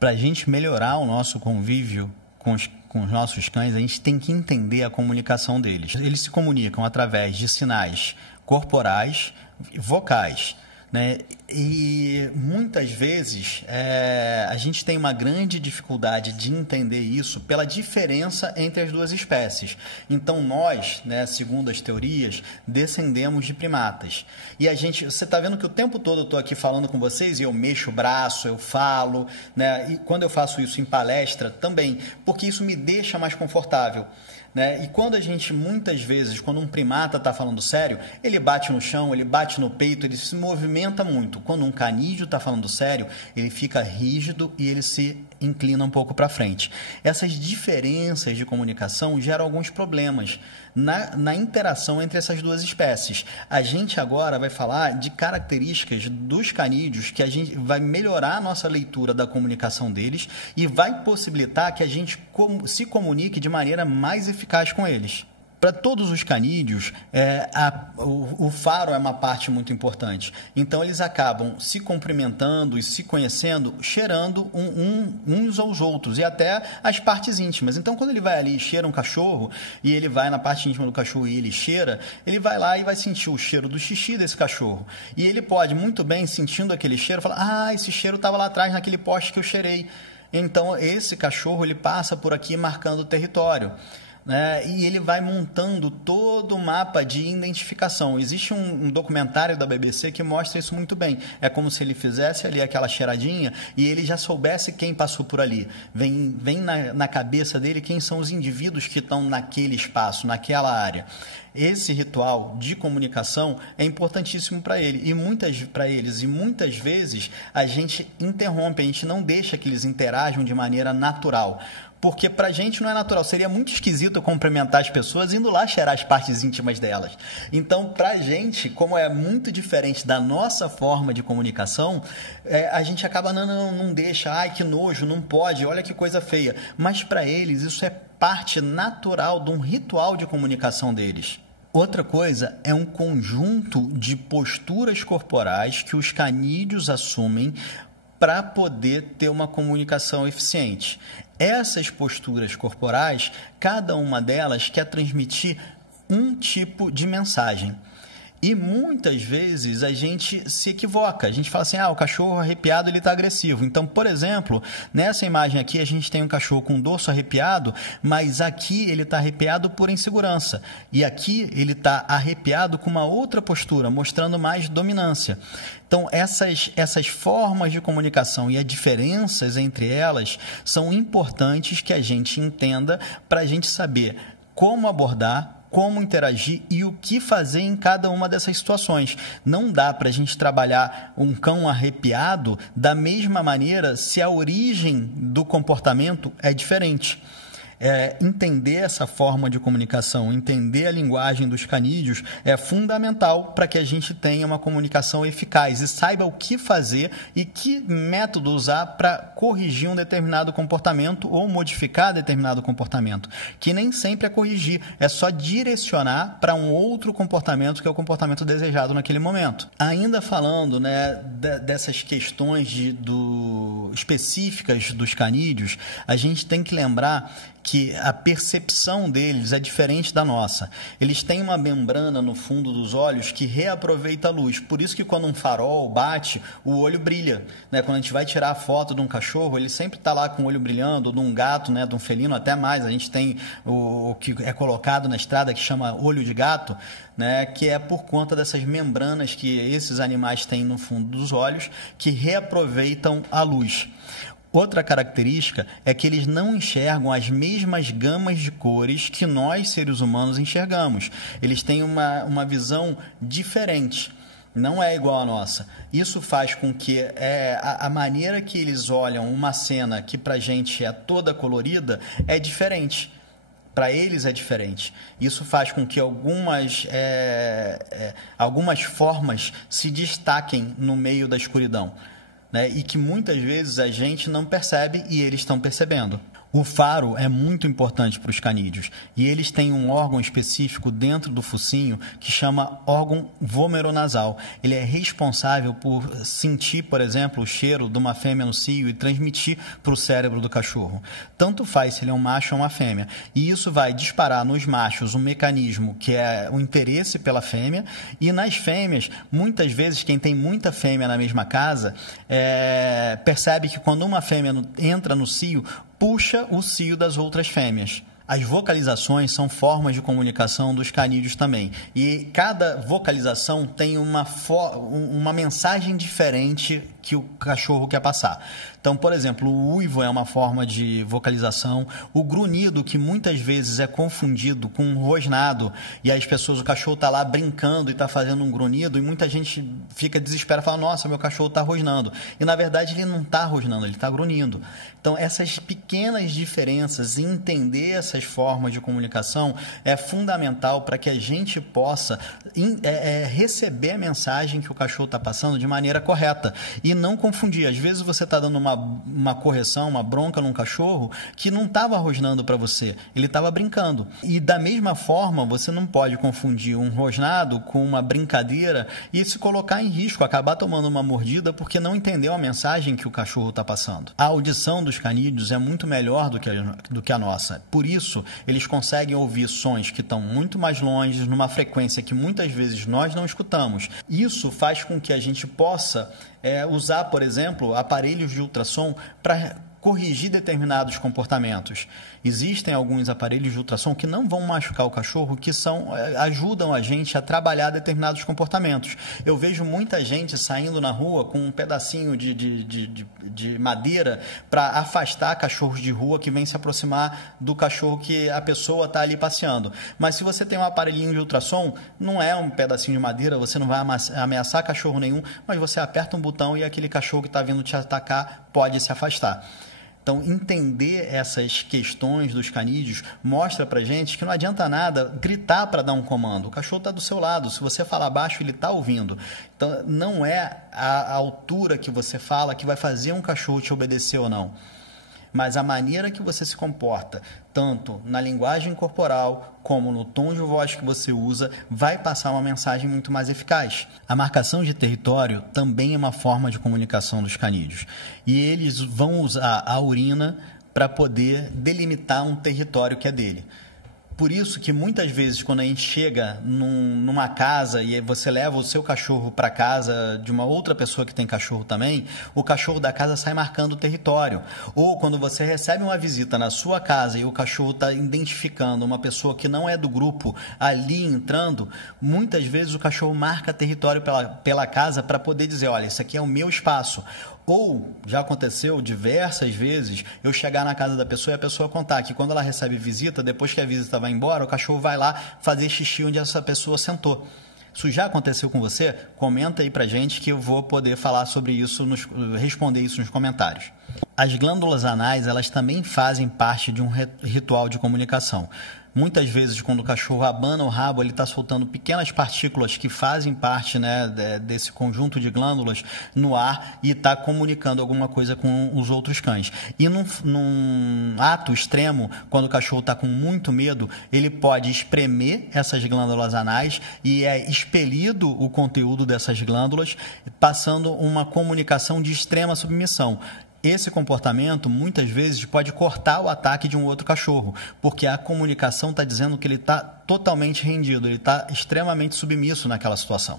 Para a gente melhorar o nosso convívio com os nossos cães, a gente tem que entender a comunicação deles. Eles se comunicam através de sinais corporais, vocais, né? E muitas vezes a gente tem uma grande dificuldade de entender isso pela diferença entre as duas espécies. Então nós, né, segundo as teorias, descendemos de primatas. E você está vendo que o tempo todo eu estou aqui falando com vocês e eu mexo o braço, eu falo, né? E quando eu faço isso em palestra também, porque isso me deixa mais confortável. Né? E quando muitas vezes, quando um primata está falando sério, ele bate no chão, ele bate no peito, ele se movimenta muito. Quando um canídeo está falando sério, ele fica rígido e ele se inclina um pouco para frente. Essas diferenças de comunicação geram alguns problemas na interação entre essas duas espécies. A gente agora vai falar de características dos canídeos que a gente vai melhorar a nossa leitura da comunicação deles e vai possibilitar que a gente se comunique de maneira mais eficaz com eles. Para todos os canídeos, o faro é uma parte muito importante. Então, eles acabam se cumprimentando e se conhecendo, cheirando uns aos outros e até as partes íntimas. Então, quando ele vai ali e cheira um cachorro, e ele vai na parte íntima do cachorro e ele cheira, ele vai lá e vai sentir o cheiro do xixi desse cachorro. E ele pode, muito bem, sentindo aquele cheiro, falar: esse cheiro estava lá atrás, naquele poste que eu cheirei. Então, esse cachorro ele passa por aqui marcando o território. E ele vai montando todo o mapa de identificação. Existe um documentário da BBC que mostra isso muito bem. É como se ele fizesse ali aquela cheiradinha e ele já soubesse quem passou por ali. Vem na cabeça dele quem são os indivíduos que estão naquele espaço, naquela área. Esse ritual de comunicação é importantíssimo para eles e muitas vezes a gente interrompe, a gente não deixa que eles interajam de maneira natural. Porque para a gente não é natural. Seria muito esquisito eu cumprimentar as pessoas indo lá cheirar as partes íntimas delas. Então, para a gente, como é muito diferente da nossa forma de comunicação, a gente acaba, não deixa, ai que nojo, não pode, olha que coisa feia. Mas para eles isso é parte natural de um ritual de comunicação deles. Outra coisa é um conjunto de posturas corporais que os canídeos assumem para poder ter uma comunicação eficiente. Essas posturas corporais, cada uma delas quer transmitir um tipo de mensagem. E muitas vezes a gente se equivoca. A gente fala assim, o cachorro arrepiado ele está agressivo. Então, por exemplo, nessa imagem aqui a gente tem um cachorro com o dorso arrepiado, mas aqui ele está arrepiado por insegurança. E aqui ele está arrepiado com uma outra postura, mostrando mais dominância. Então, essas formas de comunicação e as diferenças entre elas são importantes que a gente entenda para a gente saber como abordar, como interagir e o que fazer em cada uma dessas situações. Não dá para a gente trabalhar um cão arrepiado da mesma maneira se a origem do comportamento é diferente. Entender essa forma de comunicação, entender a linguagem dos canídeos é fundamental para que a gente tenha uma comunicação eficaz e saiba o que fazer e que método usar para corrigir um determinado comportamento ou modificar determinado comportamento, que nem sempre é corrigir, é só direcionar para um outro comportamento que é o comportamento desejado naquele momento. Ainda falando, dessas questões específicas dos canídeos, a gente tem que lembrar que a percepção deles é diferente da nossa. Eles têm uma membrana no fundo dos olhos que reaproveita a luz. Por isso que quando um farol bate, o olho brilha. Quando a gente vai tirar a foto de um cachorro, ele sempre está lá com o olho brilhando, ou de um gato, de um felino, até mais. A gente tem o que é colocado na estrada que chama olho de gato, que é por conta dessas membranas que esses animais têm no fundo dos olhos que reaproveitam a luz. Outra característica é que eles não enxergam as mesmas gamas de cores que nós, seres humanos, enxergamos. Eles têm uma visão diferente, não é igual à nossa. Isso faz com que a maneira que eles olham uma cena que para a gente é toda colorida é diferente. Para eles é diferente. Isso faz com que algumas formas se destaquem no meio da escuridão. E que muitas vezes a gente não percebe e eles estão percebendo. O faro é muito importante para os canídeos e eles têm um órgão específico dentro do focinho que chama órgão vomeronasal. Ele é responsável por sentir, por exemplo, o cheiro de uma fêmea no cio e transmitir para o cérebro do cachorro. Tanto faz se ele é um macho ou uma fêmea. E isso vai disparar nos machos um mecanismo que é o interesse pela fêmea, e nas fêmeas, muitas vezes, quem tem muita fêmea na mesma casa percebe que quando uma fêmea entra no cio, puxa o cio das outras fêmeas. As vocalizações são formas de comunicação dos canídeos também. E cada vocalização tem uma mensagem diferente que o cachorro quer passar. Então, por exemplo, o uivo é uma forma de vocalização. O grunhido, que muitas vezes é confundido com um rosnado, e as pessoas, o cachorro está lá brincando e está fazendo um grunhido, e muita gente fica desesperada e fala, nossa, meu cachorro está rosnando. E, na verdade, ele não está rosnando, ele está grunhindo. Então, essas pequenas diferenças, entender essas formas de comunicação é fundamental para que a gente possa receber a mensagem que o cachorro está passando de maneira correta e não confundir. Às vezes você está dando uma correção, uma bronca num cachorro que não estava rosnando para você, ele estava brincando. E da mesma forma, você não pode confundir um rosnado com uma brincadeira e se colocar em risco, acabar tomando uma mordida porque não entendeu a mensagem que o cachorro está passando. A audição dos canídeos é muito melhor do que a nossa. Por isso, eles conseguem ouvir sons que estão muito mais longe, numa frequência que muitas vezes nós não escutamos. Isso faz com que a gente possa usar, por exemplo, aparelhos de ultrassom para corrigir determinados comportamentos. Existem alguns aparelhos de ultrassom que não vão machucar o cachorro, que ajudam a gente a trabalhar determinados comportamentos. Eu vejo muita gente saindo na rua com um pedacinho de madeira para afastar cachorros de rua que vêm se aproximar do cachorro que a pessoa está ali passeando. Mas se você tem um aparelhinho de ultrassom, não é um pedacinho de madeira, você não vai ameaçar cachorro nenhum, mas você aperta um botão e aquele cachorro que está vindo te atacar pode se afastar. Então, entender essas questões dos canídeos mostra pra gente que não adianta nada gritar para dar um comando. O cachorro está do seu lado. Se você falar baixo, ele está ouvindo. Então, não é a altura que você fala que vai fazer um cachorro te obedecer ou não. Mas a maneira que você se comporta, tanto na linguagem corporal como no tom de voz que você usa, vai passar uma mensagem muito mais eficaz. A marcação de território também é uma forma de comunicação dos canídeos. E eles vão usar a urina para poder delimitar um território que é dele. Por isso que muitas vezes quando a gente chega numa casa e você leva o seu cachorro para casa de uma outra pessoa que tem cachorro também, o cachorro da casa sai marcando o território. Ou quando você recebe uma visita na sua casa e o cachorro está identificando uma pessoa que não é do grupo ali entrando, muitas vezes o cachorro marca território pela casa para poder dizer, olha, esse aqui é o meu espaço. Ou, já aconteceu diversas vezes, eu chegar na casa da pessoa e a pessoa contar que quando ela recebe visita, depois que a visita vai embora, o cachorro vai lá fazer xixi onde essa pessoa sentou. Isso já aconteceu com você? Comenta aí pra gente que eu vou poder falar sobre isso, responder isso nos comentários. As glândulas anais, elas também fazem parte de um ritual de comunicação. Muitas vezes, quando o cachorro abana o rabo, ele está soltando pequenas partículas que fazem parte, né, desse conjunto de glândulas no ar e está comunicando alguma coisa com os outros cães. E num ato extremo, quando o cachorro está com muito medo, ele pode espremer essas glândulas anais e é expelido o conteúdo dessas glândulas, passando uma comunicação de extrema submissão. Esse comportamento, muitas vezes, pode cortar o ataque de um outro cachorro, porque a comunicação está dizendo que ele está totalmente rendido, ele está extremamente submisso naquela situação.